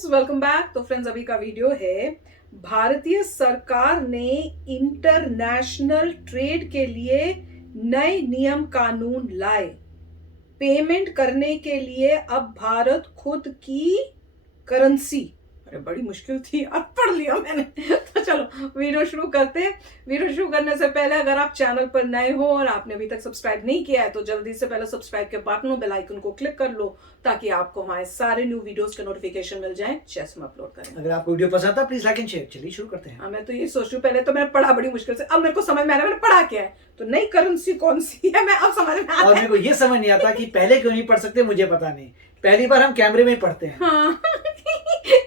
Friends, welcome back. तो friends, अभी का वीडियो है भारतीय सरकार ने इंटरनेशनल ट्रेड के लिए नए नियम कानून लाए। पेमेंट करने के लिए अब भारत खुद की करेंसी, अरे बड़ी मुश्किल थी, अब पढ़ लिया मैंने। तो चलो वीडियो शुरू करते हैं। वीडियो शुरू करने से पहले अगर आप चैनल पर नए हो और आपने अभी तक सब्सक्राइब नहीं किया है तो जल्दी से पहले सब्सक्राइब के बटन और बेल आइकन को क्लिक कर लो ताकि आपको हमारे सारे न्यू वीडियोस के नोटिफिकेशन मिल जाएं जैसे हम अपलोड करें। अगर आपको वीडियो पसंद आता प्लीज लाइक एंड शेयर। चलिए शुरू करते हैं। मैं तो ये सोच रही हूँ, पहले तो मैंने पढ़ा बड़ी मुश्किल से, अब मेरे को समझ में आ रहा है मैंने पढ़ा क्या है। तो नई करेंसी कौन सी है मैं अब समझ में आ और मेरे को ये समझ नहीं आता कि पहले क्यों नहीं पढ़ सकते, मुझे पता नहीं। पहली बार हम कैमरे में ही पढ़ते हैं। हाँ।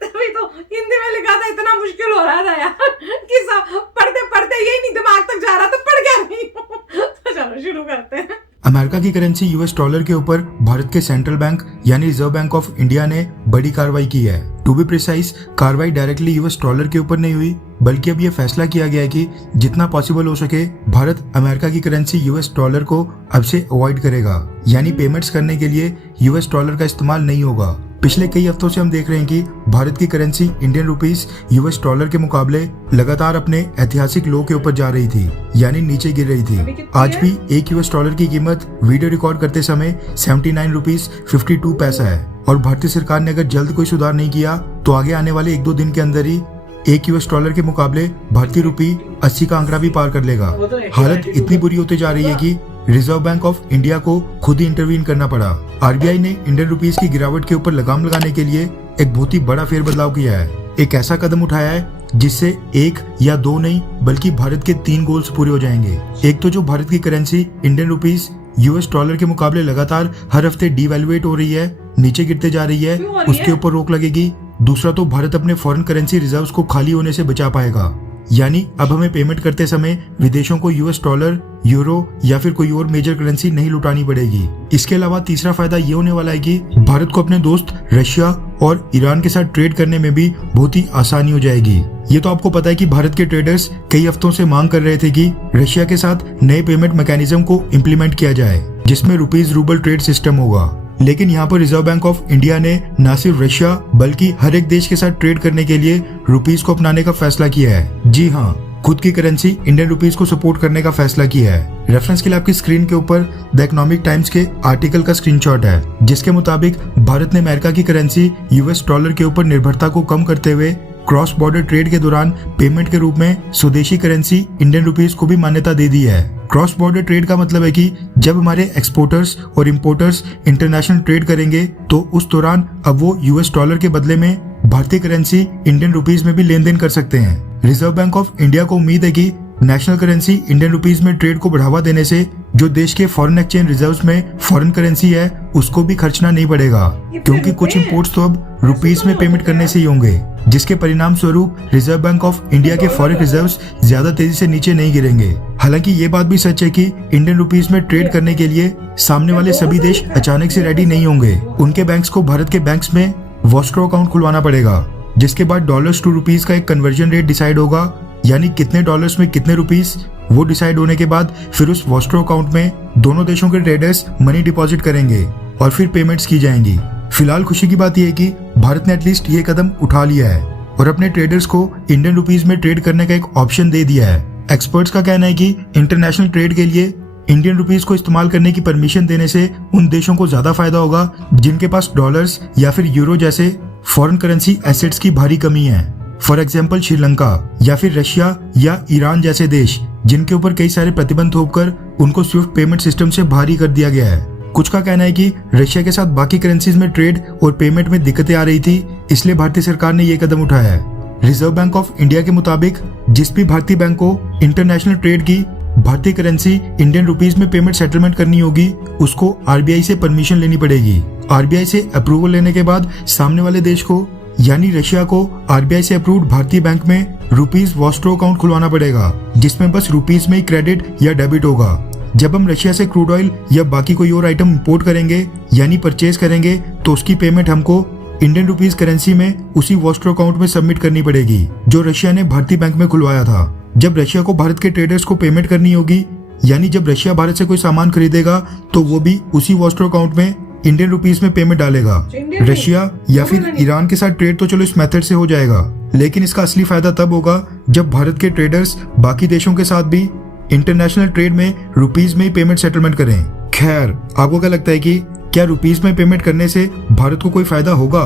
तभी तो हिंदी में लिखा था, इतना मुश्किल हो रहा था यार कि सब पढ़ते पढ़ते यही नहीं दिमाग तक जा रहा था, पढ़ क्या रही हूँ। तो चलो शुरू करते हैं। अमेरिका की करेंसी यूएस डॉलर के ऊपर भारत के सेंट्रल बैंक यानी रिजर्व बैंक ऑफ इंडिया ने बड़ी कार्रवाई की है। टू बी प्रिसाइज, कार्रवाई डायरेक्टली यूएस डॉलर के ऊपर नहीं हुई, बल्कि अब यह फैसला किया गया है कि जितना पॉसिबल हो सके भारत अमेरिका की करेंसी यूएस डॉलर को अब से अवॉइड करेगा, यानी पेमेंट्स करने के लिए यूएस डॉलर का इस्तेमाल नहीं होगा। पिछले कई हफ्तों से हम देख रहे हैं कि भारत की currency Indian rupees US dollar के मुकाबले लगातार अपने ऐतिहासिक लो के ऊपर जा रही थी, यानी नीचे गिर रही थी। आज भी एक यूएस डॉलर की कीमत वीडियो रिकॉर्ड करते समय 79 रुपीज 52 पैसा है और भारतीय सरकार ने अगर जल्द कोई सुधार नहीं किया तो आगे आने वाले 1-2 दिन के अंदर ही एक यूएस डॉलर के मुकाबले भारतीय रुपी 80 का आंकड़ा भी पार कर लेगा। हालत इतनी बुरी होती जा रही है कि रिजर्व बैंक ऑफ इंडिया को खुद ही इंटरवीन करना पड़ा। आरबीआई ने इंडियन रुपीस की गिरावट के ऊपर लगाम लगाने के लिए एक बहुत ही बड़ा फेरबदलाव किया है। एक ऐसा कदम उठाया है जिससे 1 या 2 नहीं बल्कि भारत के 3 गोल्स पूरे हो जाएंगे। एक तो जो भारत की currency Indian rupees US dollar के मुकाबले लगातार हर हफ्ते डिवैल्यूएट हो रही है, नीचे गिरते जा रही है, उसके ऊपर रोक लगेगी। दूसरा तो भारत अपने फॉरेन करेंसी रिजर्व्स को खाली होने से बचा पाएगा, यानी अब हमें पेमेंट करते समय विदेशों को यूएस डॉलर, यूरो या फिर कोई और मेजर करेंसी नहीं लुटानी पड़ेगी। इसके अलावा तीसरा फायदा ये होने वाला है कि भारत को अपने दोस्त रशिया और ईरान के साथ ट्रेड करने में भी बहुत ही आसानी हो जाएगी। ये तो आपको पता है कि भारत के ट्रेडर्स कई हफ्तों से मांग कर रहे थे कि रशिया के साथ नए पेमेंट मैकेनिज्म को इम्प्लीमेंट किया जाए जिसमें रुपीज रूबल ट्रेड सिस्टम होगा। लेकिन यहाँ पर रिजर्व बैंक ऑफ इंडिया ने न सिर्फ रशिया बल्कि हर एक देश के साथ ट्रेड करने के लिए रुपीस को अपनाने का फैसला किया है। जी हाँ, खुद की करेंसी इंडियन रुपीस को सपोर्ट करने का फैसला किया है। रेफरेंस के लिए आपकी स्क्रीन के ऊपर द इकोनॉमिक टाइम्स के आर्टिकल का स्क्रीनशॉट है, जिसके मुताबिक भारत ने अमेरिका की करेंसी यूएस डॉलर के ऊपर निर्भरता को कम करते हुए क्रॉस बॉर्डर ट्रेड के दौरान पेमेंट के रूप में स्वदेशी करेंसी इंडियन रुपीस को भी मान्यता दे दी है। क्रॉस बॉर्डर ट्रेड का मतलब है कि जब हमारे एक्सपोर्टर्स और इंपोर्टर्स इंटरनेशनल ट्रेड करेंगे तो उस दौरान अब वो यूएस डॉलर के बदले में भारतीय करेंसी इंडियन रुपीस में भी लेन देन कर सकते हैं। रिजर्व बैंक ऑफ इंडिया को उम्मीद है कि नेशनल करेंसी इंडियन रुपीस में ट्रेड को बढ़ावा देने से जो देश के फॉरेन एक्सचेंज रिजर्व्स में फॉरेन करेंसी है उसको भी खर्चना नहीं पड़ेगा, क्योंकि कुछ इंपोर्ट्स तो अब रुपीस में पेमेंट करने से ही होंगे, जिसके परिणाम स्वरूप रिजर्व बैंक ऑफ इंडिया के फॉरेन रिजर्व्स ज्यादा तेजी से नीचे नहीं गिरेंगे। हालांकि ये बात भी सच है कि इंडियन रुपीस में ट्रेड करने के लिए सामने वाले सभी देश अचानक से रेडी नहीं होंगे। उनके बैंक्स को भारत के बैंक्स में वॉस्ट्रो अकाउंट खुलवाना पड़ेगा, जिसके बाद डॉलर्स टू रुपीस का एक कन्वर्जन रेट डिसाइड होगा, यानी कितने डॉलर्स में कितने रुपीस। वो डिसाइड होने के बाद फिर उस वॉस्ट्रो अकाउंट में दोनों देशों के ट्रेडर्स मनी डिपॉजिट करेंगे और फिर पेमेंट्स की जाएंगी। फिलहाल खुशी की बात यह है कि भारत ने एटलीस्ट ये कदम उठा लिया है और अपने ट्रेडर्स को इंडियन रुपीस में ट्रेड करने का एक ऑप्शन दे दिया है। एक्सपर्ट्स का कहना है कि इंटरनेशनल ट्रेड के लिए इंडियन रुपीस को इस्तेमाल करने की परमिशन देने से उन देशों को ज्यादा फायदा होगा जिनके पास डॉलर्स या फिर यूरो जैसे फॉरेन करेंसी एसेट्स की भारी कमी है। फॉर एग्जाम्पल श्रीलंका या फिर रशिया या ईरान जैसे देश जिनके ऊपर कई सारे प्रतिबंध थोपकर उनको स्विफ्ट पेमेंट सिस्टम से बाहरी कर दिया गया है। कुछ का कहना है कि रशिया के साथ बाकी करेंसीज में ट्रेड और पेमेंट में दिक्कतें आ रही थी, इसलिए भारतीय सरकार ने यह कदम उठाया है। रिजर्व बैंक ऑफ इंडिया के मुताबिक जिस भी भारतीय बैंक को इंटरनेशनल ट्रेड की भारतीय करेंसी इंडियन रुपीस में पेमेंट सेटलमेंट करनी होगी उसको आरबीआई से परमिशन लेनी पड़ेगी। आरबीआई से अप्रूवल लेने के बाद सामने वाले देश को यानी रशिया को आरबीआई से अप्रूव्ड भारतीय बैंक में रुपीस वॉस्ट्रो अकाउंट खुलवाना पड़ेगा, जिसमें बस रुपीस में ही क्रेडिट या डेबिट होगा। जब हम रशिया से क्रूड ऑयल या बाकी कोई और आइटम इंपोर्ट करेंगे यानी परचेज करेंगे तो उसकी पेमेंट हमको इंडियन रुपीस करेंसी में उसी वॉस्ट्रो अकाउंट में सबमिट करनी पड़ेगी जो रशिया ने भारतीय बैंक में खुलवाया था। जब रशिया को भारत के ट्रेडर्स को पेमेंट करनी होगी यानी जब रशिया भारत से कोई सामान खरीदेगा तो वो भी उसी वॉस्ट्रो अकाउंट में इंडियन रुपीस में पेमेंट डालेगा। इंडियन रशिया या फिर नहीं। ईरान के साथ ट्रेड तो चलो इस मेथड से हो जाएगा, लेकिन इसका असली फायदा तब होगा जब भारत के ट्रेडर्स बाकी देशों के साथ भी इंटरनेशनल ट्रेड में रुपीस में ही पेमेंट सेटलमेंट करें। खैर, आपको क्या लगता है कि क्या रुपीस में पेमेंट करने से भारत को कोई फायदा होगा,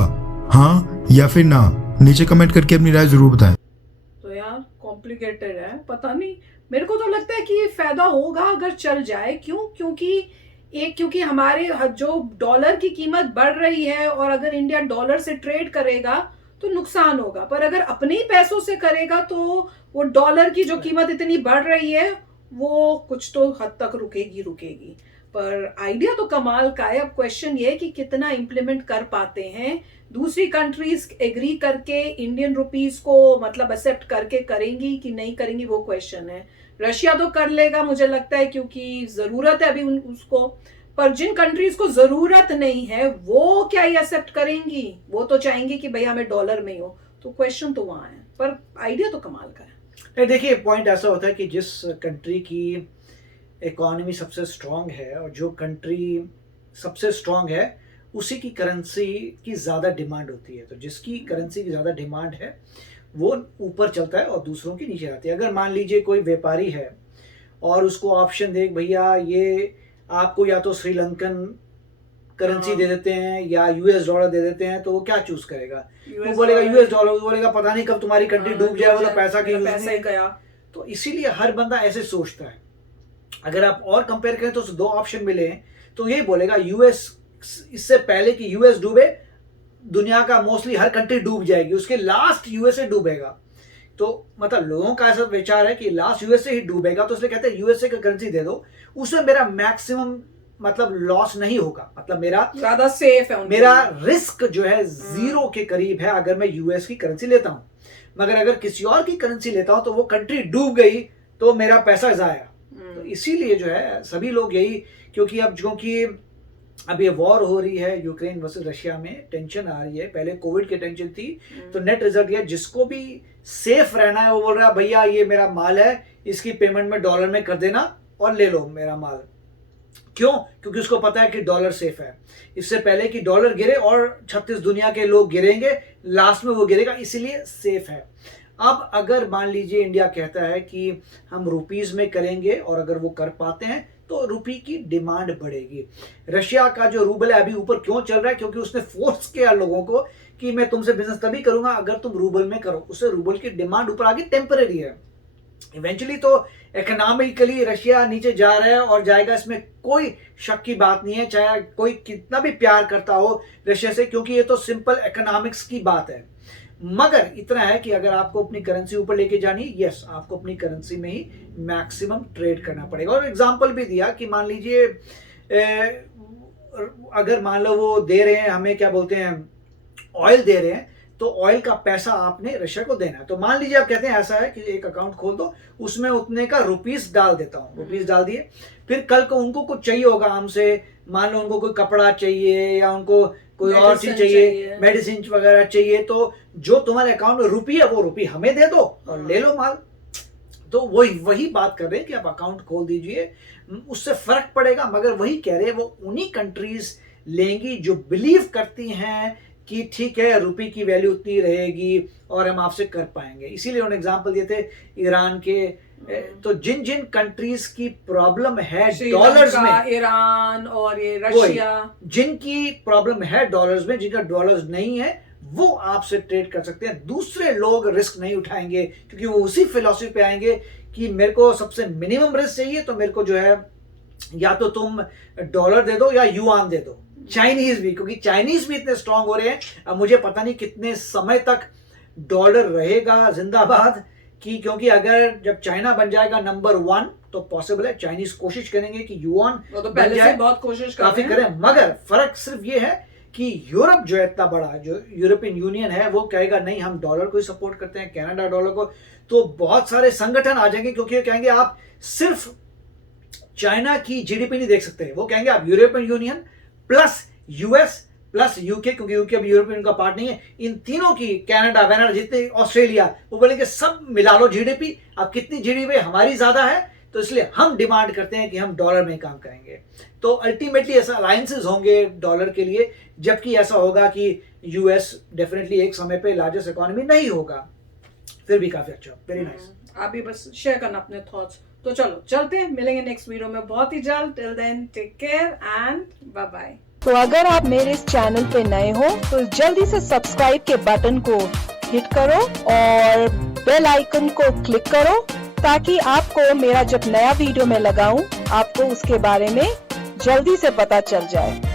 हाँ या फिर ना? नीचे कमेंट करके अपनी राय जरूर बताएं। तो यार कॉम्प्लिकेटेड है, पता नहीं, मेरे को तो लगता है कि फायदा होगा अगर चल जाए। क्यों? क्योंकि हमारे जो डॉलर की कीमत बढ़ रही है और अगर इंडिया डॉलर से ट्रेड करेगा तो नुकसान होगा, पर अगर अपने ही पैसों से करेगा तो वो डॉलर की जो कीमत इतनी बढ़ रही है वो कुछ तो हद तक रुकेगी। पर आइडिया तो कमाल का है। अब क्वेश्चन ये है कि कितना इम्प्लीमेंट कर पाते हैं। दूसरी कंट्रीज एग्री करके इंडियन रुपीस को मतलब एक्सेप्ट करके करेंगी कि नहीं करेंगी, वो क्वेश्चन है। रशिया तो कर लेगा मुझे लगता है, क्योंकि जरूरत है अभी उसको। पर जिन कंट्रीज को जरूरत नहीं है वो क्या ही एक्सेप्ट करेंगी? वो तो चाहेंगी कि भाई हमें डॉलर में ही हो। तो क्वेश्चन तो वहां है, पर आइडिया तो कमाल का है। देखिए, पॉइंट ऐसा होता है कि जिस कंट्री की इकोनॉमी सबसे स्ट्रांग है और जो कंट्री सबसे स्ट्रांग है उसी की करेंसी की ज़्यादा डिमांड होती है। तो जिसकी करेंसी की ज़्यादा डिमांड है वो ऊपर चलता है और दूसरों की नीचे आती है। अगर मान लीजिए कोई व्यापारी है और उसको ऑप्शन दे भैया ये आपको या तो श्रीलंकन करेंसी दे देते हैं या यूएस डॉलर दे देते हैं, तो वो क्या चूज करेगा? वो बोलेगा यूएस डॉलर। वो बोलेगा पता नहीं कब तुम्हारी कंट्री डूब जाए, बोला पैसा की यूज पैसा ही गया। तो इसीलिए हर बंदा ऐसे सोचता है। अगर आप और कंपेयर करें तो दो ऑप्शन मिले हैं, तो यही बोलेगा यूएस, इससे पहले कि यूएस डूबे दुनिया का मोस्टली हर कंट्री डूब जाएगी, उसके लास्ट यूएसए डूबेगा। तो मतलब लोगों का ऐसा विचार है कि लास्ट यूएसए ही डूबेगा, तो इसलिए कहते हैं यूएसए का करेंसी दे दो, उसमें मेरा मैक्सिमम मतलब लॉस नहीं होगा, मतलब मेरा ज्यादा सेफ है। मेरा रिस्क जो है जीरो के करीब है अगर मैं यूएस की करेंसी लेता हूं। मगर अगर किसी और की करेंसी लेता हूं तो वो कंट्री डूब गई तो मेरा पैसा जाया। तो इसीलिए जो है सभी लोग यही, क्योंकि अब ये वॉर हो रही है यूक्रेन वर्सेस रशिया में, टेंशन आ रही है। पहले कोविड की टेंशन थी, तो नेट रिजल्ट ये जिसको भी सेफ रहना है वो बोल रहा है भैया ये मेरा माल है, इसकी पेमेंट में डॉलर में कर देना और ले लो मेरा माल। क्यों? क्योंकि उसको पता है कि डॉलर सेफ है। इससे पहले कि डॉलर गिरे और 36 दुनिया के लोग गिरेंगे, लास्ट में वो गिरेगा, इसीलिए सेफ है। अब अगर मान लीजिए इंडिया कहता है कि हम रुपीस में करेंगे और अगर वो कर पाते हैं तो रुपये की डिमांड बढ़ेगी। रशिया का जो रूबल है अभी ऊपर क्यों चल रहा है? क्योंकि उसने फोर्स किया लोगों को कि मैं तुमसे बिजनेस तभी करूंगा अगर तुम रूबल में करो। उससे रूबल की डिमांड ऊपर आ गई, टेम्पररी है। इवेंचुअली तो इकोनॉमिकली रशिया नीचे जा रहा है और जाएगा, इसमें कोई शक की बात नहीं है, चाहे कोई कितना भी प्यार करता हो रशिया से, क्योंकि ये तो सिंपल इकोनॉमिक्स की बात है। मगर इतना है कि अगर आपको अपनी करेंसी ऊपर लेके जानी है, यस, आपको अपनी करेंसी में ही मैक्सिमम ट्रेड करना पड़ेगा। और एग्जांपल भी दिया कि मान लीजिए अगर मान लो वो दे रहे हैं हमें, क्या बोलते हैं, ऑयल दे रहे हैं, तो ऑयल का पैसा आपने रशिया को देना है। तो मान लीजिए आप कहते हैं ऐसा है कि एक अकाउंट खोल दो, उसमें उतने का रुपीस डाल देता हूं, रुपीस डाल दिए, फिर कल को उनको कुछ चाहिए होगा हमसे, मान लो उनको कोई कपड़ा चाहिए या उनको कोई और चीज चाहिए, मेडिसिन वगैरह चाहिए, तो जो तुम्हारे अकाउंट में रुपये है वो रुपये हमें दे दो और ले लो माल। तो वही बात कर रहे हैं कि आप अकाउंट खोल दीजिए, उससे फर्क पड़ेगा। मगर वही कह रहे हैं वो उन्हीं कंट्रीज लेंगी जो बिलीव करती हैं कि ठीक है रुपये की वैल्यू उतनी रहेगी और हम आपसे कर पाएंगे। इसीलिए उन्होंने एग्जांपल दिए थे ईरान के। तो जिन जिन कंट्रीज की प्रॉब्लम है डॉलर्स में, ईरान और ये रशिया, जिनकी प्रॉब्लम है डॉलर्स में, जिनका डॉलर्स नहीं है, वो आपसे ट्रेड कर सकते हैं। दूसरे लोग रिस्क नहीं उठाएंगे क्योंकि वो उसी फिलॉसफी पे आएंगे कि मेरे को सबसे मिनिमम रिस्क चाहिए, तो मेरे को जो है या तो तुम डॉलर दे दो या युआन दे दो। चाइनीज भी, क्योंकि चाइनीज भी इतने स्ट्रांग हो रहे हैं, अब मुझे पता नहीं कितने समय तक डॉलर रहेगा जिंदाबाद, क्योंकि अगर जब चाइना बन जाएगा नंबर 1 तो पॉसिबल है चाइनीज कोशिश करेंगे कि युआन तो पहले से बहुत कोशिश काफी करें। मगर फर्क सिर्फ ये है कि यूरोप जो है इतना बड़ा, जो यूरोपियन यूनियन है, वो कहेगा नहीं हम डॉलर को ही सपोर्ट करते हैं, कनाडा डॉलर को। तो बहुत सारे संगठन आ जाएंगे क्योंकि कहेंगे आप सिर्फ चाइना की जीडीपी नहीं देख सकते, वो कहेंगे आप European union plus US plus UK, क्योंकि यूके अब यूरोपियन का पार्ट नहीं है, इन तीनों की, कनाडा जितने, ऑस्ट्रेलिया, वो बोलेंगे सब मिला लो जीडीपी। अब कितनी जीडीपी हमारी ज्यादा है तो इसलिए हम डिमांड करते हैं कि हम डॉलर में काम करेंगे। तो अल्टीमेटली ऐसा अलायंसेस होंगे डॉलर के लिए, जबकि ऐसा होगा कि यूएस डेफिनेटली एक समय पे लार्जेस्ट इकोनॉमी नहीं होगा। फिर भी काफी अच्छा, वेरी नाइस। आप भी बस शेयर करना अपने थॉट्स। तो चलो चलते हैं, मिलेंगे नेक्स्ट वीडियो में बहुत ही जल्द। Till then take care and bye bye. तो अगर आप मेरे इस चैनल पे नए हो तो जल्दी से सब्सक्राइब के बटन को हिट करो और बेल आइकन को क्लिक करो, ताकि आपको मेरा जब नया वीडियो मैं लगाऊं आपको उसके बारे में जल्दी से पता चल जाए।